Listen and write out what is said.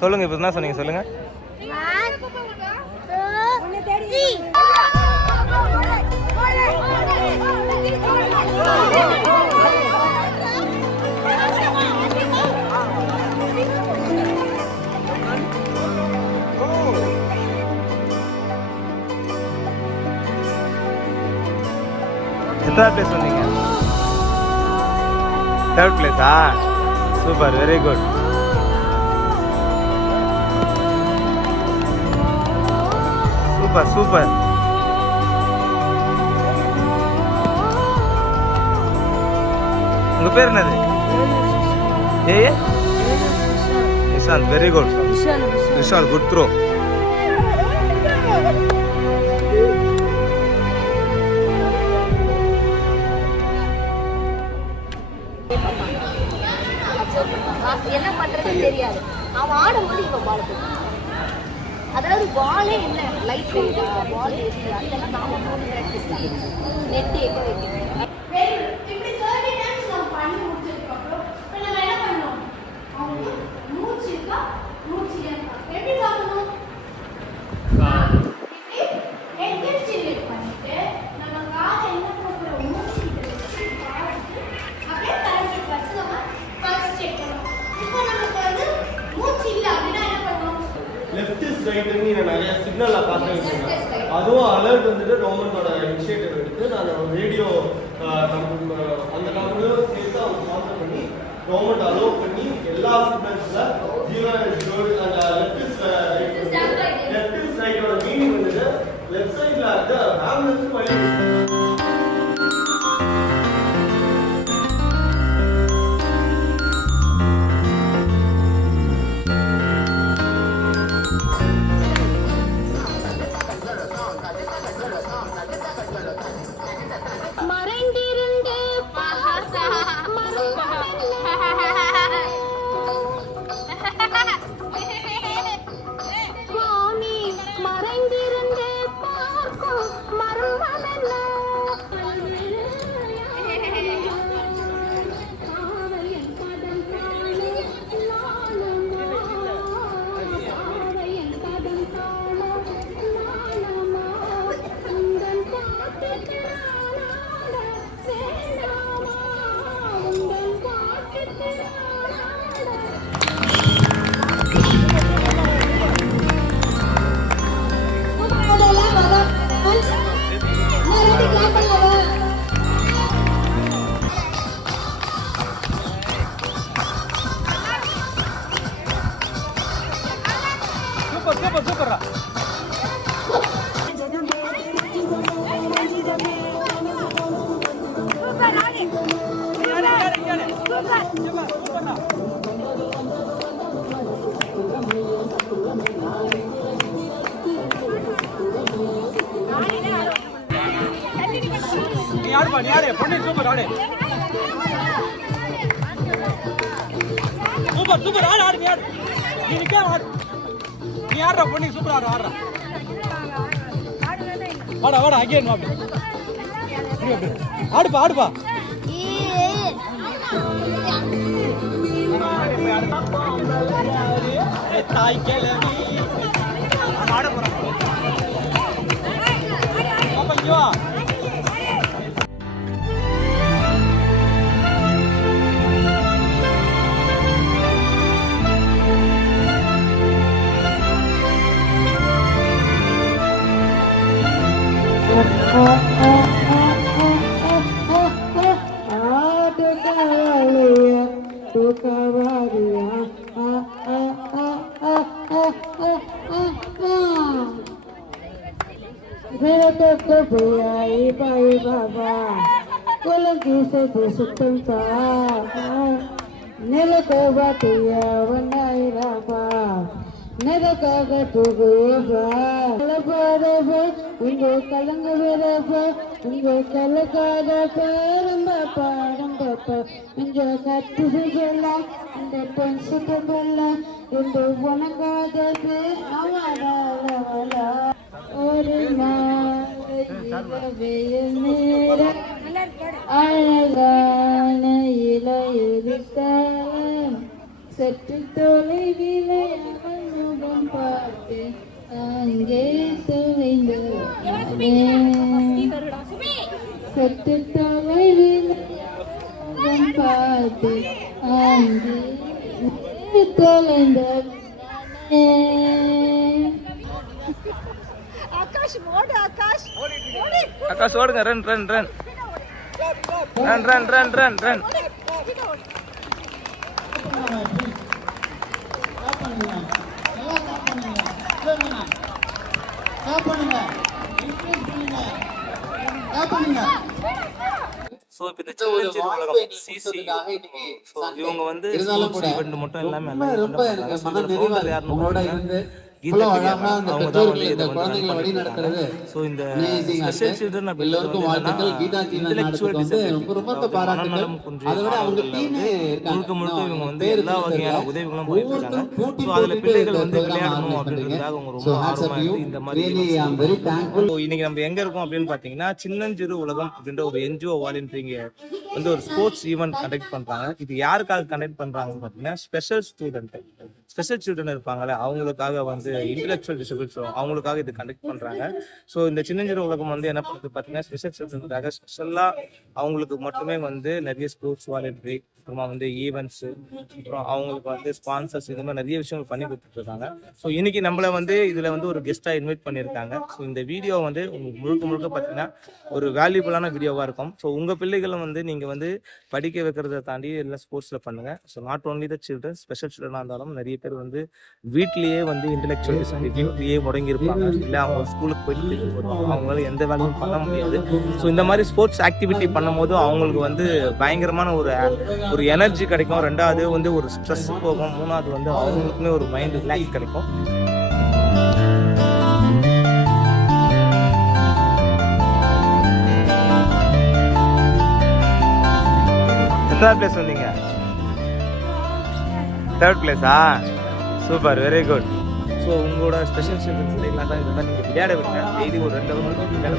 சொல்லுங்க இப்போ என்ன சொன்னீங்க சொல்லுங்க. எத்தனை பிளேஸ் வந்தீங்க third பிளேஸா super very good super super உங்க பேர் என்னது? ஏ? Nishanth very good Vishal good throw என்ன பண்றதுன்னு தெரியாது. அவன் ஆடும்போது இவன் பால் அதாவது பாலே என்ன? லைட் வெயிட்டா அதெல்லாம் நாம போன ப்ராக்டிஸ் தான் எங்க வைக்கணும். அதுவும் அலர்ட் வந்துட்டு கவர்மெண்டோட இனிஷியேட்டிவ் எடுத்து நான் ரேடியோ அந்த கம்பெனியும் சேர்த்து அவங்க ஸ்பான்சர் பண்ணி கவர்மெண்ட் அலோவ் பண்ணி எல்லா சிக்னல்ஸ்ல ஜீரோ ஜீரோ அந்த லெஃப்ட் லெஃப்ட் ரைட்டோட மீனிங் வந்துட்டு லெஃப்ட் சைட்ல இருக்க ஆம்புலன்ஸ் வழி நீ ஆடுப்பா நீ ஆடு பண்ணி சூப்பர் ஆடு சூப்பர் சூப்பர் ஆடு ஆடு நீ ஆடு நீ நிக்க ஆடு நீ ஆடுற பொண்ணு சூப்பர் ஆடு ஆடுற வாடா வாடா அகேன் வா ஆடுப்பா ஆடுப்பா. தாய் கிளவி రేటొక్క పోయాయి బాయి బాబా కులం తీసే తీసుకుంటా నెలకోబా తీయవన్నాయి రాబా నెలకాగ తూగుబాడబ ఉంగో కలంగ విరప ఉంగో కలకాగ పేరంబ పాడంబప్ప ఉంజో కత్తి బెల్ల ఉండే పొంచు బెల్ల உண்டு உனக்காதது அவராளவளா ஒரு நேர அழகான இலையுதித்தாலம் சற்று தொலைவிலே அவன் முகம் பார்த்து அங்கே தொலைந்து சற்று தொலைவிலே அவன் பார்த்து அங்கே ஆகாஷ் ஓடுங்க run run run run run run run run so இப்ப இந்த சேலஞ்ச் உலகம். சிசி சோ இவங்க வந்து ஸ்போர்ட்ஸ் ஈவென்ட் மட்டும் எல்லாமே எல்லாமே யாருன்னு ஸோ இந்த ஸ்பெஷல் சில்ட்ரன் முழுக்க இவங்க வந்து எல்லா வகையான உதவிகளும் பண்ணிருக்காங்க ஸோ அதில் பிள்ளைகள் வந்து விளையாடணும் அப்படின்றதுக்காக அவங்க ரொம்ப ஆர்வமாக இந்த மாதிரி இன்னைக்கு நம்ம எங்க இருக்கோம் அப்படின்னு பார்த்தீங்கன்னா சின்னஞ்சிறு உலகம் அப்படின்ற ஒரு என்ஜிஓ வாலண்டியரிங் வந்து ஒரு ஸ்போர்ட்ஸ் ஈவெண்ட் கண்டக்ட் பண்றாங்க. இது யாருக்காக கண்டக்ட் பண்றாங்க பார்த்தீங்கன்னா ஸ்பெஷல் ஸ்டூடெண்ட் ஸ்பெஷல் சில்ட்ரன் இருப்பாங்கல்ல அவங்களுக்காக வந்து இன்டெலெக்சுவல் டிசபிள்ஸ் அவங்களுக்காக இது கண்டக்ட் பண்ணுறாங்க ஸோ இந்த சின்னஞ்சிறு உலகம் வந்து என்ன பண்ணுறது பார்த்தீங்கன்னா ஸ்பெஷல் சில்ட்ரனுக்காக ஸ்பெஷலாக அவங்களுக்கு மட்டுமே வந்து நிறைய ஸ்போர்ட்ஸ் வாலண்டரி அப்புறமா வந்து ஈவெண்ட்ஸு அப்புறம் அவங்களுக்கு வந்து ஸ்பான்சர்ஸ் இது மாதிரி நிறைய விஷயங்கள் பண்ணி கொடுத்துட்ருக்காங்க ஸோ இன்னைக்கு நம்மள வந்து இதில் வந்து ஒரு கெஸ்ட்டாக இன்வைட் பண்ணியிருக்காங்க. ஸோ இந்த வீடியோ வந்து உங்களுக்கு முழுக்க முழுக்க பார்த்தீங்கன்னா ஒரு வேல்யூபுளான வீடியோவாக இருக்கும். ஸோ உங்கள் பிள்ளைகளை வந்து நீங்கள் வந்து படிக்க வைக்கிறத தாண்டி எல்லாம் ஸ்போர்ட்ஸில் பண்ணுங்கள் so not only the children special சில்ட்ரனாக இருந்தாலும் நிறைய பேர் வந்து வீட்லயே வந்து இன்டெலெக்சுவல் வீட்லயே முடங்கி இருப்பாங்க இல்லை அவங்க ஸ்கூலுக்கு போயிட்டு வருவாங்க. அவங்களால எந்த வேலையும் பண்ண முடியாது. ஸோ இந்த மாதிரி ஸ்போர்ட்ஸ் ஆக்டிவிட்டி பண்ணும்போது அவங்களுக்கு வந்து பயங்கரமான ஒரு ஒரு எனர்ஜி கிடைக்கும். ரெண்டாவது வந்து ஒரு ஸ்ட்ரெஸ் போகும். மூணாவது வந்து அவங்களுக்குமே ஒரு மைண்ட் ரிலாக்ஸ் கிடைக்கும். எத்தனாவது பிளேஸ் வந்தீங்க? தேர்ட் பிளேஸா சூப்பர் வெரி குட் ஸோ உங்களோட ஸ்பெஷல் சில்ட்ரன்ஸ் இதெல்லாம் தான் இதெல்லாம் நீங்கள் விளையாட விடுங்க. டெய்லி ஒரு ரெண்டு ஹவர் விளையாட